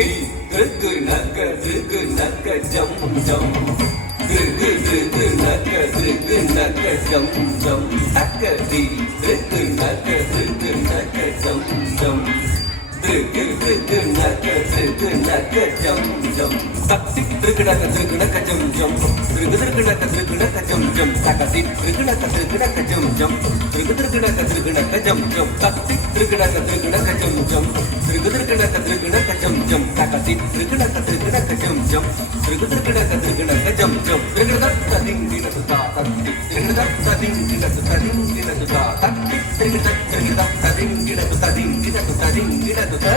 தட்டி திருக்கு நக்க திருக்கு நக்க ஜம் ஜம் திருக்கு திருக்கு நக்க திருக்கு நக்க ஜம் ஜம் தக்கதி திருக்கு நக்க திருக்கு நக்க ஜம் ஜம் திருக்கு திருக்கு நக்க திருக்கு நக்க ஜம் ஜம் தட்டி திருக்கு நக்க திருக்கு நக்க ஜம் ஜம் திருக்கு திருக்கு நக்க திருக்கு நக்க ஜம் ஜம் தக்கதி திருக்கு நக்க திருக்கு நக்க ஜம் ஜம் திருக்கு திருக்கு நக்க திருக்கு நக்க ஜம் ஜம் தட்டி திருக்கு நக்க திருக்கு நக்க ஜம் ஜம் திருக்கு திருக்கு நக்க திருக்கு நக்க ஜம் ஜம் தக்கதி திருக்கு நக்க திருக்கு நக்க ஜம் ஜம் திருக்கு திருக்கு நக்க திருக்கு நக்க ஜம் ஜம் திருக்கு தட்ட திங்கின சுதா தட்டி திருக்கு தட்ட திங்கின சுதா திங்கின சுதா தட்டி திருக்கு தட்ட திங்கின திங்கின சுதா திங்கின சுதா திங்கின சுதா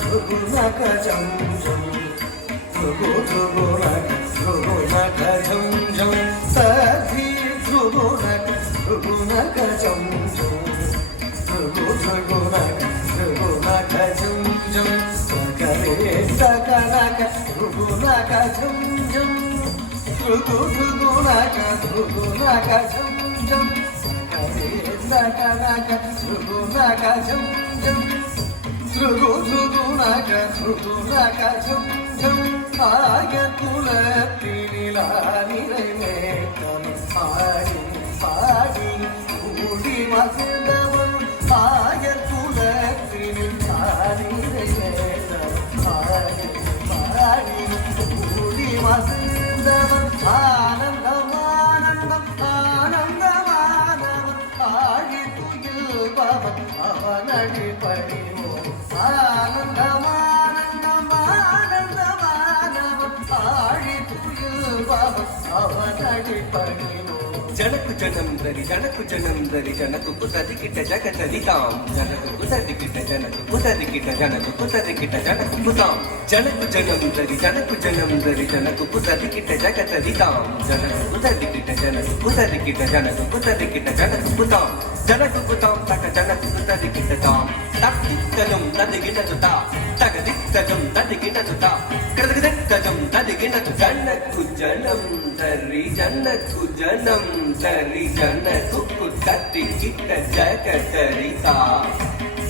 ध्रुगो नक जम जम ध्रुगो नक जम जम सधी ध्रुगो नक जम जम ध्रुगो नक जम जम सकरे सकनक ध्रुगो नक जम जम ध्रुगो नक जम जम सकरे सकनक ध्रुगो नक जम जम ध्रुगो नक जम जम आय कुलத்தினிலே மேகம் பாடி பாடி கூடி மகிழ்ந்தவன் ஆய குலத்தினிலே மேகம் பாடி பாடி கூடி மகிழ்ந்தவன் ஆனந்தம் ஆனந்தம் ஆனந்தமானவன் ஆழி துயில் பவன் அவனடி படிவோம் ஆனந்தம் ஆனந்தம் ஆனந்தமானவன் ஆழி துயில் பவன் அவனடி படிவோம் ஜனக்கு ஜனந்தரி ஜனக்கு ஜனந்தரி ஜனக்கு புதரிக்கிட்ட ஜகதரிதாம் ஜனக்கு புதரிக்கிட்ட ஜனக்கு புதரிக்கிட்ட ஜனக்கு புதரிக்கிட்ட ஜனக்கு புதாம் ஜனக்கு ஜனந்தரி ஜனக்கு ஜனந்தரி ஜனக்கு புதரிக்கிட்ட ஜகதரிதாம் ஜனக்கு புதரிக்கிட்ட ஜனக்கு புதரிக்கிட்ட ஜனக்கு புதரிக்கிட்ட ஜனக்கு புதாம் ஜனக்கு புதாம் தக ஜனக்கு புதரிக்கிட்ட தாம் தக்கித்தஜம் ததிகிட்ட சுதா தகதித்தஜம் ததிகிட்ட சுதா கிருதகிதஜம் ததிகிட்ட ஜனக்கு ஜனம் தரி ஜனக்கு ஜனம் தரி ஜனக்கு புதரிக்கிட்ட ஜகதரிதா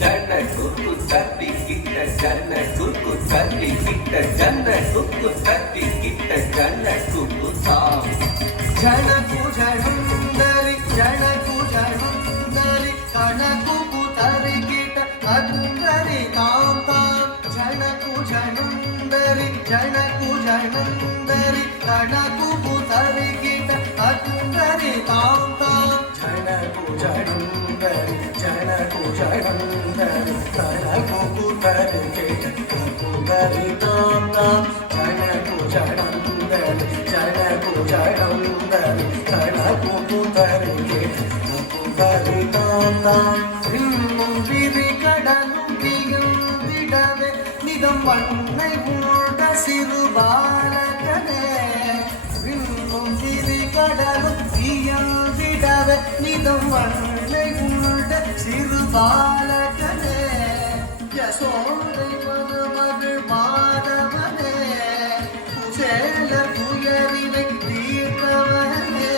ஜனக்கு புதரிக்கிட்ட ஜனக்கு புதரிக்கிட்ட ஜனக்கு புதரிக்கிட்ட ஜனக்கு புதாம் ஜனகு ஜனந்தரி ஜனகு ஜனந்தரி கணகு புதரிக்கிட்ட அந்தரி தாம் தாம் ஜனகு ஜனந்தரி ஜனகு ஜனந்தரி கணகு புதரிக்கிட்ட அந்தரி தாம் தாம் ஜனகு ஜனந்தரி ஜனகு ஜனந்தரி கணகு புதரிக்கிட்ட புதரி தாம் தாம் ஜனகு ஜனந்தரி ஜனகு ஜனந்தரி கணகு புதரிக்கிட்ட புதரி தாம் தாம் இன்னும் விரி கடலும் விடவே நிதம் வண்ணை மூட சிறு பாலகனே இன்னும் விரி கடலும் விடவே நிதம் வண்ணை மூட சிறு பாலகனே யசோதை மகள் மாதவனே குசேல துயரினை தீர்த்தவனே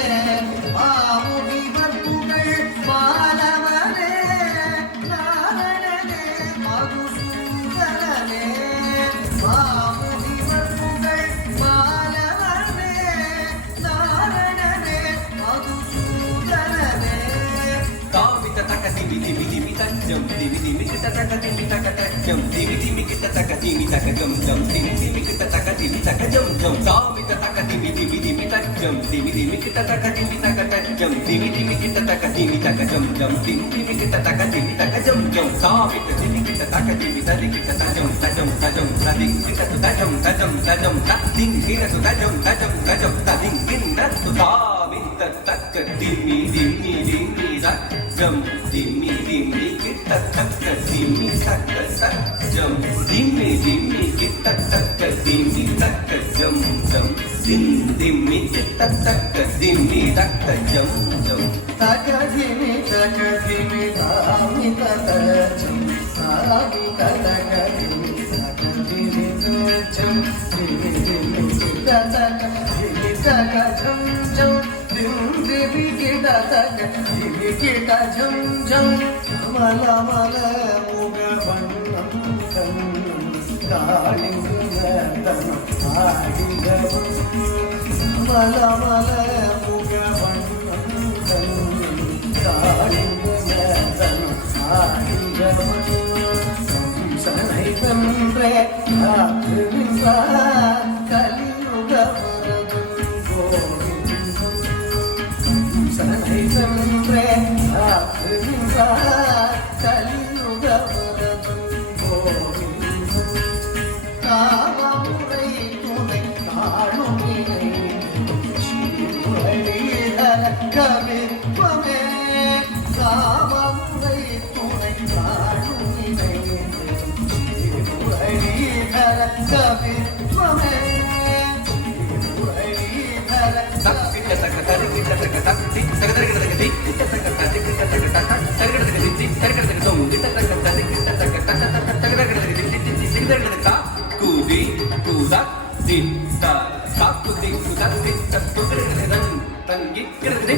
மாமுனிவர் புகழ் மாலவனே நாரணனே மதுசூதனனே மாமுனிவர் புகழ் மாலவனே நாரணனே மதுசூதனனே காமித தக திமி திமி திமி தஞ்சம் திமி திமி கிட்ட தக திமி தக தஞ்சம் திமி திமி கிட்ட தக திமி தக ஜம் ஜம் திமி திமி கிட்ட தக திமி தக ஜம் ஜம் காமித தக திமி திமி திமி தஞ்சம் திமி திமி கிட்ட தக திமி தக தஞ்சம் திமி திமி கிட்ட தக திமி தக ஜம் ஜம் திமி திமி கிட்ட தக திமி தக ஜம் ஜம் காமித திமி கிட்ட தக திமி தரி கிட்ட தஜம் தஜம் தஜம் ததிங் கிட்ட தஜம் தஜம் தஜம் ததிங் கிட்ட தஜம் தஜம் தஜம் ததிங் கிட்ட காமித தக திமி திமி திமி தஜம் திமி திமி கிட்ட தக திமி தக தஜம் திமி திமி கிட்ட தக திமி தக ஜம் ஜம் திமி கிட்ட தக திமி தக ஜம் ஜம் தக திமி தாமி தஜம் சாமி தக திமி தக திமி தஜம் திமி திமி கிட்ட தக திமி தக ஜம் ஜம் திமி கிட்ட தக திமி கிட்ட ஜம் ஜம் மல மல முக வண்ணம் கண்ண காளிங்கு நர்த்தனம் ஆடிடவும் மல மல முகவண்ணம் காளிங்கு நர்த்தனம் ஆடிடவும் சனை வென்றே காத்து நின்றார் கலியுக வரதும் கோவிந்தம் சனை வென்றே காத்து நின்றார் கலியுக வரதும் கோவிந்தம் காமமுறை துணை காணும் இணை ஸ்ரீமுரளிதர கவித்வமே காமமுறை துணை காணும் இணை ஸ்ரீமுரளிதர கவித்வமே ஸ்ரீமுரளிதர தக்கிட்ட தக்க தரிக்கிட்ட தக்க தக்கி தகதரிக்கிட்ட தக்க திக்கிட்ட தக்க தரிக்கிட்ட தக்க தக்க தகதரிக்கிட்ட தக்க திக்கி தரிக்கிட்ட தக்க தொங்கிட்ட தக்க தரிக்கிட்ட தக்க தக்க தக்க தகதரிக்கிட்ட தக்க திக்கி திக்கி தகதரிக்கிட்ட தக்க குதி குதக் திட்ட காக்குதி குதக் திட்ட தொங்கரிக்கிட்ட தன் தங்கி கிடக்கு